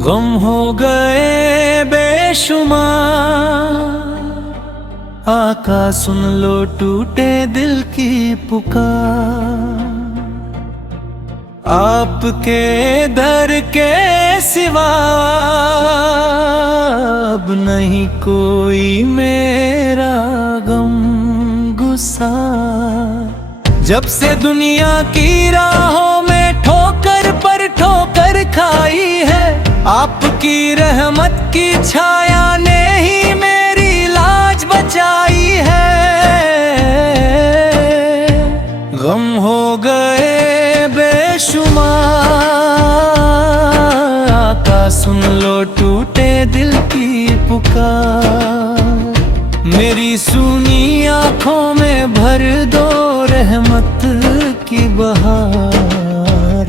गम हो गए बेशुमार, आका सुन लो टूटे दिल की पुकार। आपके दर के सिवा अब नहीं कोई मेरा गम गुसार। जब से दुनिया की राहों में ठोकर पर ठोकर खाई है, आपकी रहमत की छाया ने ही मेरी लाज बचाई है। गम हो गए बेशुमार, आका सुन लो टूटे दिल की पुकार। मेरी सूनी आँखों में भर दो रहमत की बहार।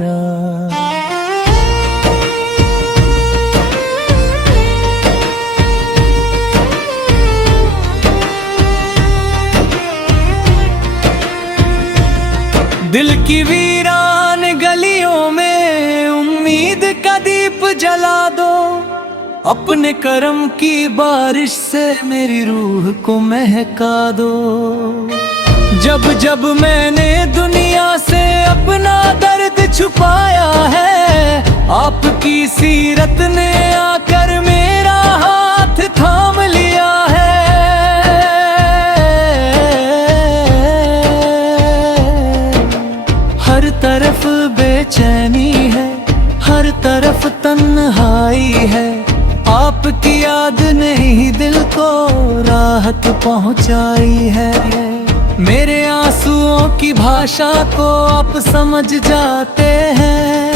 दिल की वीरान गलियों में उम्मीद का दीप जला दो। अपने करम की बारिश से मेरी रूह को महका दो। जब जब मैंने दुनिया से अपना दर्द छुपाया है, आपकी सीरत ने आकर मेरा हाथ थाम लिया है। हर तरफ बेचैनी है, हर तरफ तन्हाई है, आपकी याद ने ही दिल को राहत पहुंचाई है। मेरे आंसुओं की भाषा को आप समझ जाते हैं,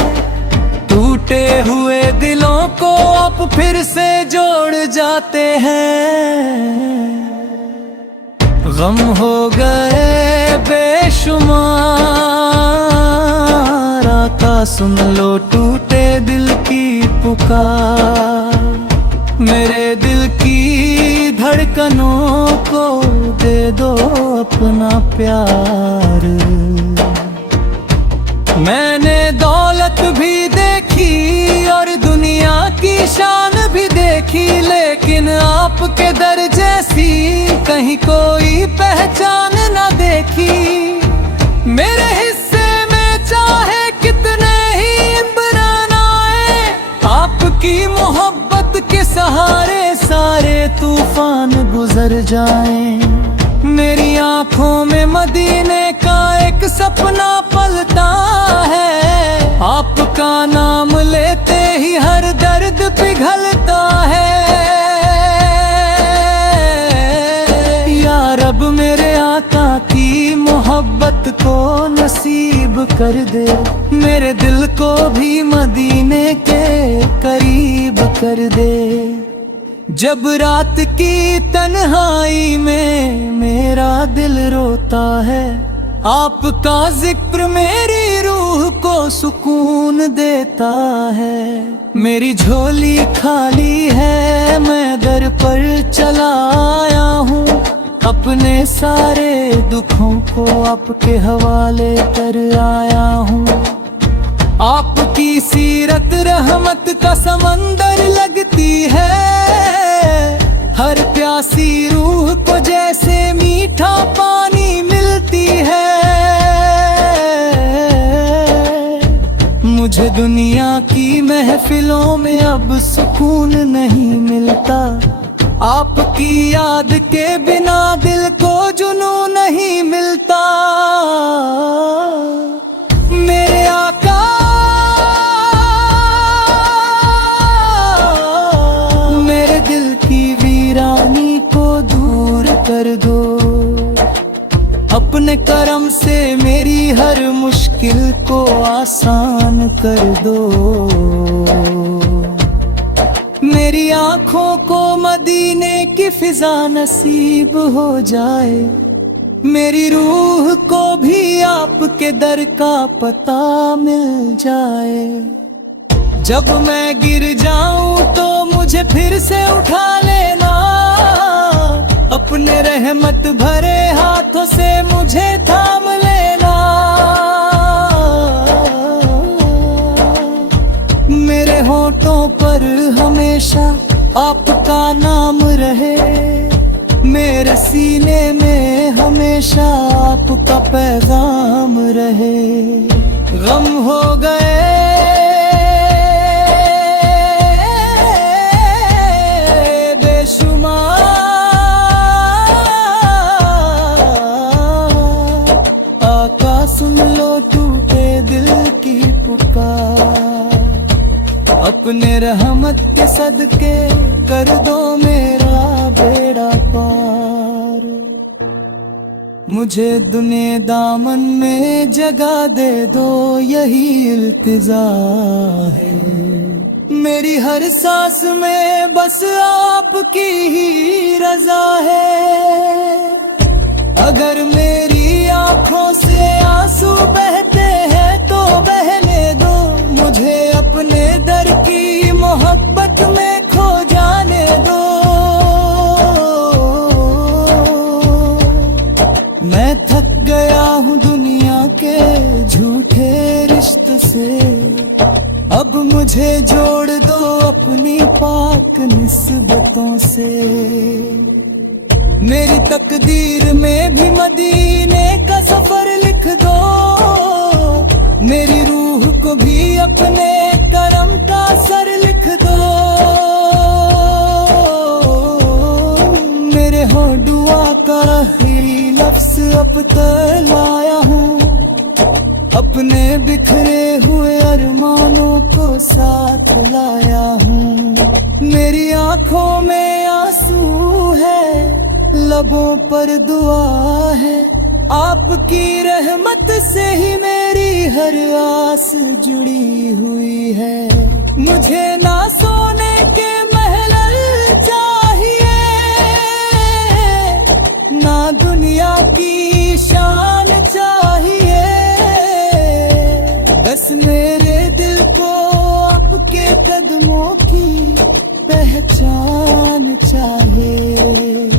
टूटे हुए दिलों को आप फिर से जोड़ जाते हैं। गम हो गए बेशुमार, आका सुन लो टूटे दिल की पुकार। मेरे दिल की धड़कनों को दे दो अपना प्यार। मैंने दौलत भी देखी और दुनिया की शान भी देखी, लेकिन आपके दर जैसी कहीं कोई पहचान न देखी। मेरे हिस्से में चाहे कितने ही इमरान आए, आपकी मोहब्बत के सहारे सारे तूफान गुजर जाएं। मेरी आंखों में मदीने का एक सपना पलता है, आपका नाम लेते ही हर दर्द पिघलता है। या रब मेरे आका की मोहब्बत को नसीब कर दे, मेरे दिल को भी मदीने के करीब कर दे। जब रात की तन्हाई में मेरा दिल रोता है, आपका जिक्र मेरी रूह को सुकून देता है। मेरी झोली खाली है, मैं दर पर चला आया हूँ, अपने सारे दुखों को आपके हवाले कर आया हूँ। आपकी सीरत रहमत का समंदर लगती है, हर प्यासी रूह को जैसे मीठा पानी मिलती है। मुझे दुनिया की महफिलों में अब सुकून नहीं मिलता, आपकी याद के बिना दिल को जुनून नहीं मिलता। मेरे आका मेरे दिल की वीरानी को दूर कर दो, अपने करम से मेरी हर मुश्किल को आसान कर दो। मेरी आँखों को मदीने की फिजा नसीब हो जाए, मेरी रूह को भी आपके दर का पता मिल जाए। जब मैं गिर जाऊं तो मुझे फिर से उठा लेना, अपने रहमत भरे हाथों से मुझे थाम लेना। मेरे होठों पर का नाम रहे, मेरे सीने में हमेशा आपका पैगाम रहे। गम हो गए बेशुमार, आका सुन लो टूटे दिल की पुकार, अपने रहमत के सदके कर दो मेरा बेड़ा पार। मुझे दुनिया दामन में जगह दे दो, यही इल्तिजा है। मेरी हर सांस में बस आपकी ही रजा है। अगर मेरी आंखों से आंसू बहते हैं तो बहने दो, मुझे अपने दर की मोहब्बत में खो जाने दो। मैं थक गया हूँ दुनिया के झूठे रिश्ते से, अब मुझे जोड़ दो अपनी पाक निस्बतों से। मेरी तकदीर में भी मदीने का सफर लिख दो, मेरी रूह को भी अपने करम का सर लिख दो। मेरे हो दुआ का आखिरी लफ्ज़ अब तक लाया हूँ, अपने बिखरे हुए अरमानों को साथ लाया हूँ। मेरी आंखों में आंसू है, लबों पर दुआ है, आपकी रहमत से ही मेरी हर आस जुड़ी हुई है। मुझे ना सोने के महल चाहिए, ना दुनिया की शान चाहिए, बस मेरे दिल को आपके कदमों की पहचान चाहिए।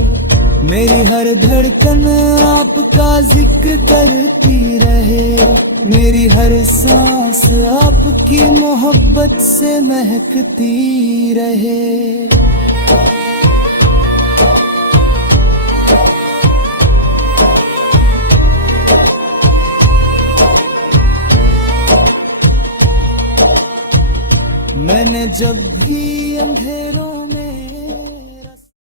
मेरी हर धड़कन आपका जिक्र करती रहे, मेरी हर सांस आपकी मोहब्बत से महकती रहे। मैंने जब